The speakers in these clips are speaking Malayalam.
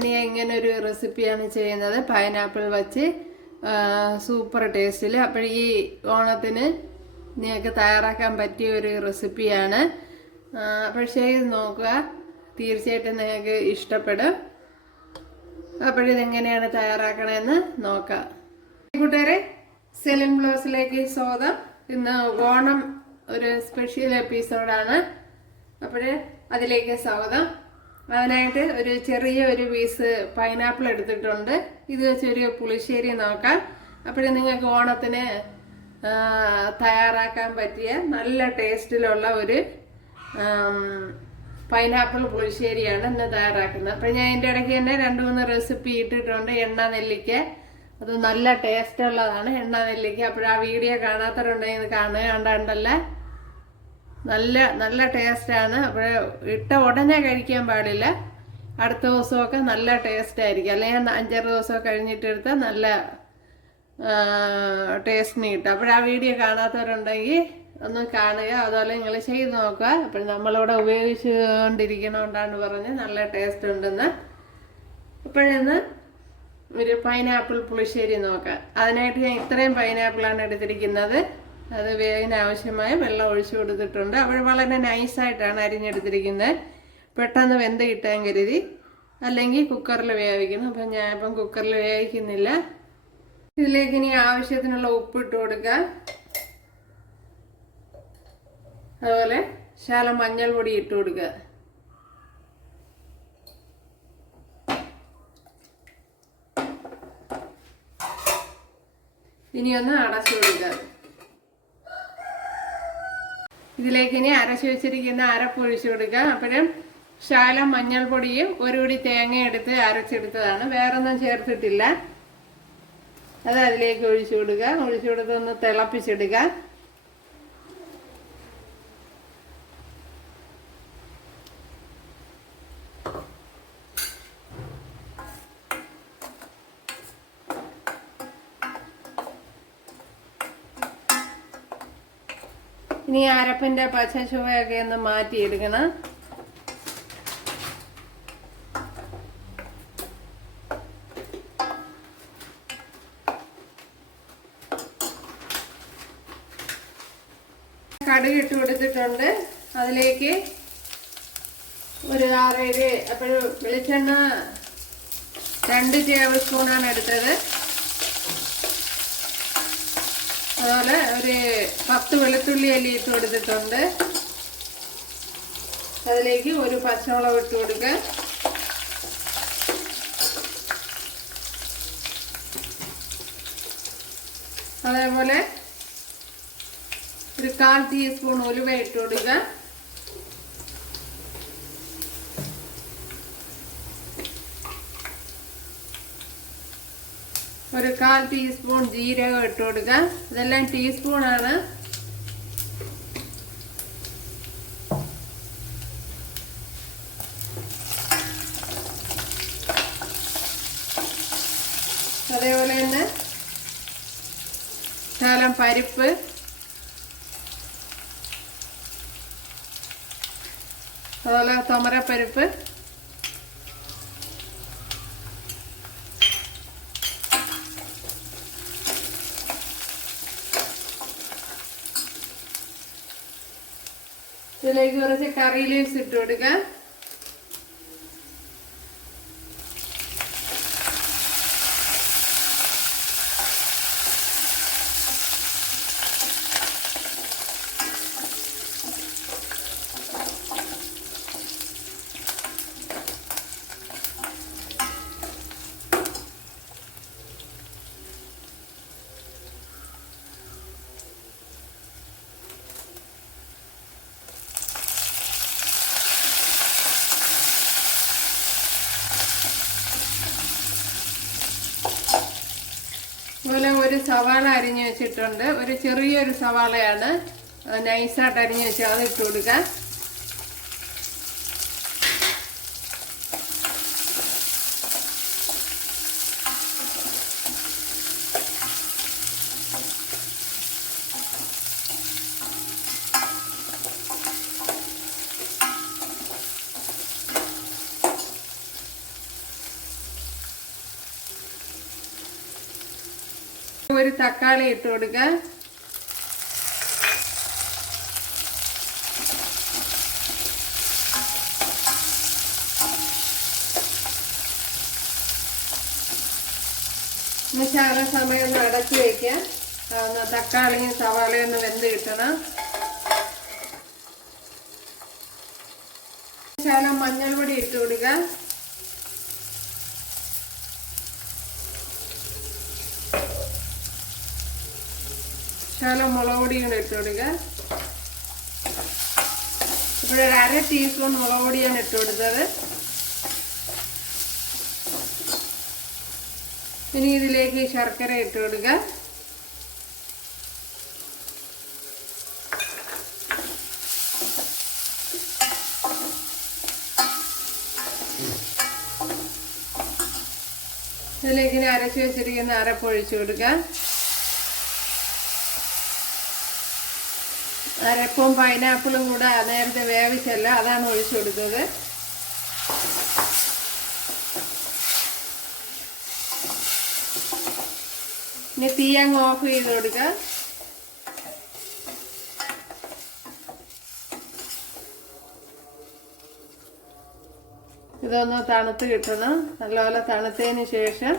ഇനി ഇങ്ങനെ ഒരു റെസിപ്പിയാണ് ചെയ്യുന്നത്. പൈനാപ്പിൾ വെച്ച് സൂപ്പർ ടേസ്റ്റിൽ. അപ്പോൾ ഈ ഓണത്തിന് നിങ്ങൾക്ക് തയ്യാറാക്കാൻ പറ്റിയ ഒരു റെസിപ്പിയാണ്. അപ്പോൾ ചെയ്ത് നോക്കുക, തീർച്ചയായിട്ടും നിങ്ങൾക്ക് ഇഷ്ടപ്പെടും. അപ്പോഴിതെങ്ങനെയാണ് തയ്യാറാക്കണമെന്ന് നോക്കാം. കൂട്ടുകാരെ, സെലിൻ ബ്ലോസിലേക്ക് സ്വാഗതം. ഇന്ന് ഓണം ഒരു സ്പെഷ്യൽ എപ്പിസോഡാണ്. അപ്പോൾ അതിലേക്ക് സ്വാഗതം. അതിനായിട്ട് ഒരു ചെറിയ പീസ് പൈനാപ്പിൾ എടുത്തിട്ടുണ്ട്. ഇത് വെച്ചൊരു പുളിശ്ശേരി നോക്കാം. അപ്പോൾ നിങ്ങൾക്ക് ഓണത്തിന് തയ്യാറാക്കാൻ പറ്റിയ നല്ല ടേസ്റ്റിലുള്ള ഒരു പൈനാപ്പിൾ പുളിശ്ശേരിയാണ് ഇന്ന് തയ്യാറാക്കുന്നത്. അപ്പോൾ ഞാൻ എൻ്റെ ഇടയ്ക്ക് തന്നെ 2-3 റെസിപ്പി ഇട്ടിട്ടുണ്ട്. എണ്ണ നെല്ലിക്ക, അത് നല്ല ടേസ്റ്റ് ഉള്ളതാണ് എണ്ണ നെല്ലിക്ക. അപ്പോൾ ആ വീഡിയോ കാണാത്തവരുണ്ടെങ്കിൽ കാണുക, കണ്ടല്ല നല്ല ടേസ്റ്റാണ്. അപ്പോൾ ഇട്ട ഉടനെ കഴിക്കാൻ പാടില്ല, അടുത്ത ദിവസമൊക്കെ നല്ല ടേസ്റ്റ് ആയിരിക്കും. അല്ലെങ്കിൽ 5-6 ദിവസമൊക്കെ കഴിഞ്ഞിട്ടെടുത്താൽ നല്ല ടേസ്റ്റിന് കിട്ടും. അപ്പോൾ ആ വീഡിയോ കാണാത്തവരുണ്ടെങ്കിൽ ഒന്ന് കാണുക, അതുപോലെ നിങ്ങൾ ചെയ്ത് നോക്കുക. അപ്പോൾ നമ്മളിവിടെ ഉപയോഗിച്ചുകൊണ്ടിരിക്കണോണ്ടാണ് പറഞ്ഞ് നല്ല ടേസ്റ്റ് ഉണ്ടെന്ന്. അപ്പോഴിന്ന് ഒരു പൈനാപ്പിൾ പുളിശ്ശേരി നോക്കാം. അതിനായിട്ട് ഞാൻ ഇത്രയും പൈനാപ്പിളാണ് എടുത്തിരിക്കുന്നത്. അത് വേഗം ആവശ്യമായ വെള്ളം ഒഴിച്ചു കൊടുത്തിട്ടുണ്ട്. അപ്പോൾ വളരെ നൈസായിട്ടാണ് അരിഞ്ഞെടുത്തിരിക്കുന്നത്. പെട്ടെന്ന് വെന്ത് കിട്ടാൻ കരുതി, അല്ലെങ്കിൽ കുക്കറിൽ വേവിക്കണം. അപ്പം ഞാനിപ്പം കുക്കറിൽ വേവിക്കുന്നില്ല. ഇതിലേക്ക് ഇനി ആവശ്യത്തിനുള്ള ഉപ്പ് ഇട്ട് കൊടുക്കുക. അതുപോലെ ശകലം മഞ്ഞൾപ്പൊടി ഇട്ട് കൊടുക്കുക. ഇനി ഒന്ന് അടച്ചു കൊടുക്കുക. ഇതിലേക്ക് ഇനി അരച്ചു വെച്ചിരിക്കുന്ന അരപ്പ് ഒഴിച്ചു കൊടുക്കുക. അപ്പോഴും ശകലം മഞ്ഞൾപ്പൊടിയും 1 പിടി തേങ്ങ എടുത്ത് അരച്ചെടുത്തതാണ്, വേറൊന്നും ചേർത്തിട്ടില്ല. അത് അതിലേക്ക് ഒഴിച്ചു കൊടുക്കുക. ഒഴിച്ചു കൊടുത്ത് ഒന്ന് തിളപ്പിച്ചെടുക്കുക. ഇനി അരപ്പിന്റെ പച്ച ചുവയൊക്കെ ഒന്ന് മാറ്റിയെടുക്കണം. കടുക് ഇട്ട് കൊടുത്തിട്ടുണ്ട്. അതിലേക്ക് ഒരു 6-7 അപ്പോൾ വെളിച്ചെണ്ണ 2 ടേബിൾ സ്പൂണാണ് എടുത്തത്. അതുപോലെ ഒരു 10 വെളുത്തുള്ളി അല്ലി ഇട്ട് കൊടുത്തിട്ടുണ്ട്. അതിലേക്ക് ഒരു പച്ചമുളക് ഇട്ട് കൊടുക്കുക. അതേപോലെ ഒരു 1/4 ടീസ്പൂൺ ഉലുവ ഇട്ട് കൊടുക്കുക. ഒരു 1/4 ടീസ്പൂൺ ജീരകം ഇട്ട് കൊടുക്കുക. ഇതെല്ലാം ടീസ്പൂണാണ്. അതേപോലെ തന്നെ ശകലം പരിപ്പ്, അതുപോലെ തുമരപ്പരിപ്പ്, ഇതിലേക്ക് കുറച്ച് കറി ലീവ്സ് ഇട്ട് കൊടുക്കുക. അതുപോലെ ഒരു സവാള അരിഞ്ഞു വെച്ചിട്ടുണ്ട്. ഒരു ചെറിയൊരു സവാളയാണ്, നൈസായിട്ട് അരിഞ്ഞു വെച്ച് അത് ഇട്ട് കൊടുക്കുക. ഒരു തക്കാളി ഇട്ട് കൊടുക്കാം. ശകലം സമയം ഒന്ന് അടച്ചു വയ്ക്കാം. തക്കാളിയും സവാളയും ഒന്ന് വെന്ത് കിട്ടണം. ശകലം മഞ്ഞൾപ്പൊടി ഇട്ട് കൊടുക്കുക. ശകലം മുളക് പൊടിയും കൂടെ ഇട്ട് കൊടുക്കുക. ഇവിടെ 1/2 ടീസ്പൂൺ മുളക് പൊടിയാണ് ഇട്ട് കൊടുത്തത്. ഇനി ഇതിലേക്ക് ശർക്കര ഇട്ട് കൊടുക്കുക. ഇതിലേക്ക് അരച്ച് വെച്ചിരിക്കുന്ന അരപ്പ് ഒഴിച്ചു കൊടുക്കുക. അരപ്പും പൈനാപ്പിളും കൂടെ നേരത്തെ വേവിച്ചല്ല, അതാണ് ഒഴിച്ചു കൊടുത്തത്. ഇനി തീ അങ്ങ് ഓഫ് ചെയ്ത് കൊടുക്കുക. ഇതൊന്ന് തണുത്ത് കിട്ടണം. നല്ലപോലെ തണുത്തതിന് ശേഷം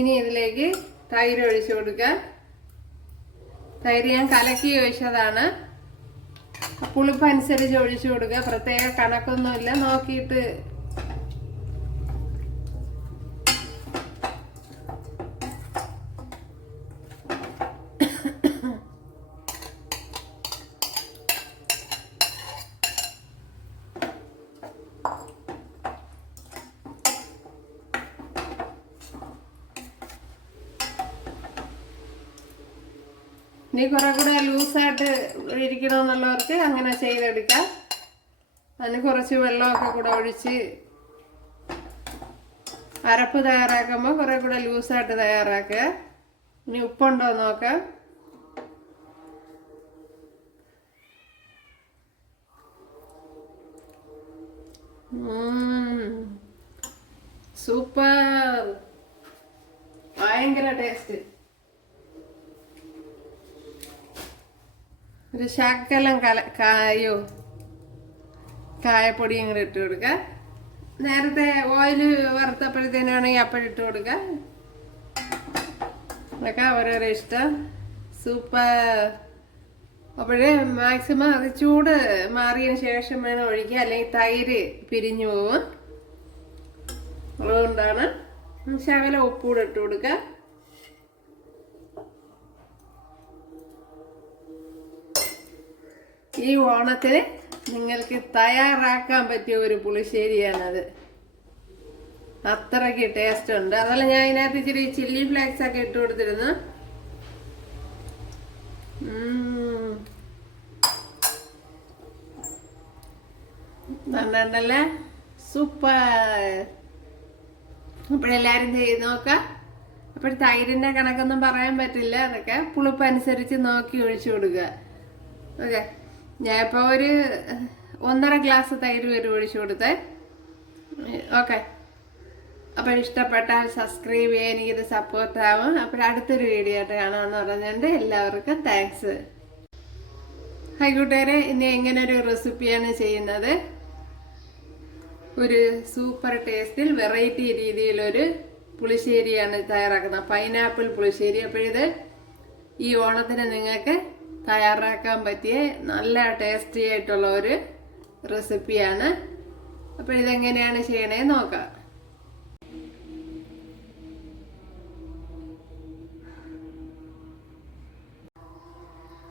ഇനി ഇതിലേക്ക് തൈര് ഒഴിച്ചു കൊടുക്കുക. തൈര് ഞാൻ കലക്കി ഒഴിച്ചതാണ്. പുളിപ്പ് അനുസരിച്ച് ഒഴിച്ചു കൊടുക്കുക. പ്രത്യേക കണക്കൊന്നുമില്ല, നോക്കിയിട്ട്. ഇനി കുറെ കൂടെ ലൂസായിട്ട് ഇരിക്കണമെന്നുള്ളവർക്ക് അങ്ങനെ ചെയ്തെടുക്കാം. അതിന് കുറച്ച് വെള്ളമൊക്കെ കൂടെ ഒഴിച്ച് അരപ്പ് തയ്യാറാക്കുമ്പോൾ കുറെ കൂടെ ലൂസായിട്ട് തയ്യാറാക്കുക. ഇനി ഉപ്പുണ്ടോ നോക്കാം. സൂപ്പർ, ഭയങ്കര ടേസ്റ്റ്. ഒരു ശകലം കായപ്പൊടിയും കൂടെ ഇട്ട് കൊടുക്കുക. നേരത്തെ ഓയിൽ വറുത്തപ്പോഴത്തേനാണെങ്കിൽ അപ്പോഴിട്ട് കൊടുക്കുക. അതൊക്കെ ഓരോരോ ഇഷ്ടം. സൂപ്പർ. അപ്പോഴേ മാക്സിമം അത് ചൂട് മാറിയതിന് ശേഷം വേണം ഒഴിക്കുക, അല്ലെങ്കിൽ തൈര് പിരിഞ്ഞു പോകും. അതുകൊണ്ടാണ്. ശകലം ഉപ്പൂടെ ഇട്ട് കൊടുക്കുക. ഈ ഓണത്തിന് നിങ്ങൾക്ക് തയ്യാറാക്കാൻ പറ്റിയ ഒരു പുളിശ്ശേരിയാണത്. അത്രയ്ക്ക് ടേസ്റ്റ് ഉണ്ട്. അതല്ല, ഞാൻ ഇതിനകത്ത് ഇച്ചിരി ചില്ലി ഫ്ലേക്സ് ഒക്കെ ഇട്ട് കൊടുത്തിരുന്നു. നല്ലല്ലേ? സൂപ്പർ. അപ്പോഴെല്ലാരും ചെയ്ത് നോക്കാം. അപ്പോൾ തൈരിന്റെ കണക്കൊന്നും പറയാൻ പറ്റില്ല. അതൊക്കെ പുളിപ്പ് അനുസരിച്ച് നോക്കി ഒഴിച്ചു കൊടുക്കുക. ഓക്കെ, ഞാനിപ്പോൾ ഒരു 1.5 ഗ്ലാസ് തൈര് വരെ ഒഴിച്ചു കൊടുത്തേ. ഓക്കെ, അപ്പോൾ ഇഷ്ടപ്പെട്ടാൽ സബ്സ്ക്രൈബ് ചെയ്യാൻ എനിക്കിത് സപ്പോർട്ടാവും. അപ്പോൾ അടുത്തൊരു വീഡിയോ ആയിട്ട് കാണാമെന്ന് പറഞ്ഞുകൊണ്ട് എല്ലാവർക്കും താങ്ക്സ്. ഹായ് കൂട്ടുകാരെ, ഇനി എങ്ങനെ ഒരു റെസിപ്പിയാണ് ചെയ്യുന്നത്. ഒരു സൂപ്പർ ടേസ്റ്റിൽ വെറൈറ്റി രീതിയിലൊരു പുളിശ്ശേരിയാണ് തയ്യാറാക്കുന്നത്. പൈനാപ്പിൾ പുളിശ്ശേരി. അപ്പോഴിത് ഈ ഓണത്തിന് നിങ്ങൾക്ക് തയ്യാറാക്കാൻ പറ്റിയ നല്ല ടേസ്റ്റി ആയിട്ടുള്ള ഒരു റെസിപ്പിയാണ്. അപ്പോൾ ഇതെങ്ങനെയാണ് ചെയ്യണേ നോക്കാം.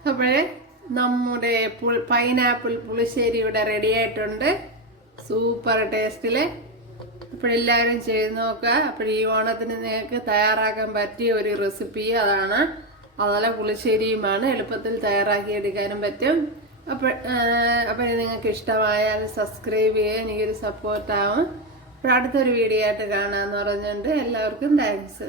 അപ്പോഴേ നമ്മുടെ പൈനാപ്പിൾ പുളിശ്ശേരി ഇവിടെ റെഡി ആയിട്ടുണ്ട്. സൂപ്പർ ടേസ്റ്റില്. അപ്പോഴെല്ലാവരും ചെയ്ത് നോക്കുക. അപ്പോൾ ഈ ഓണത്തിന് നിങ്ങൾക്ക് തയ്യാറാക്കാൻ പറ്റിയ ഒരു റെസിപ്പി അതാണ്. അതുപോലെ പുളിശ്ശേരിയുമാണ്. എളുപ്പത്തിൽ തയ്യാറാക്കിയെടുക്കാനും പറ്റും. അപ്പോൾ നിങ്ങൾക്ക് ഇഷ്ടമായാൽ സബ്സ്ക്രൈബ് ചെയ്യുക, എനിക്കൊരു സപ്പോർട്ടാവും. അപ്പോൾ അടുത്തൊരു വീഡിയോ ആയിട്ട് കാണാമെന്ന് പറഞ്ഞുകൊണ്ട് എല്ലാവർക്കും താങ്ക്സ്.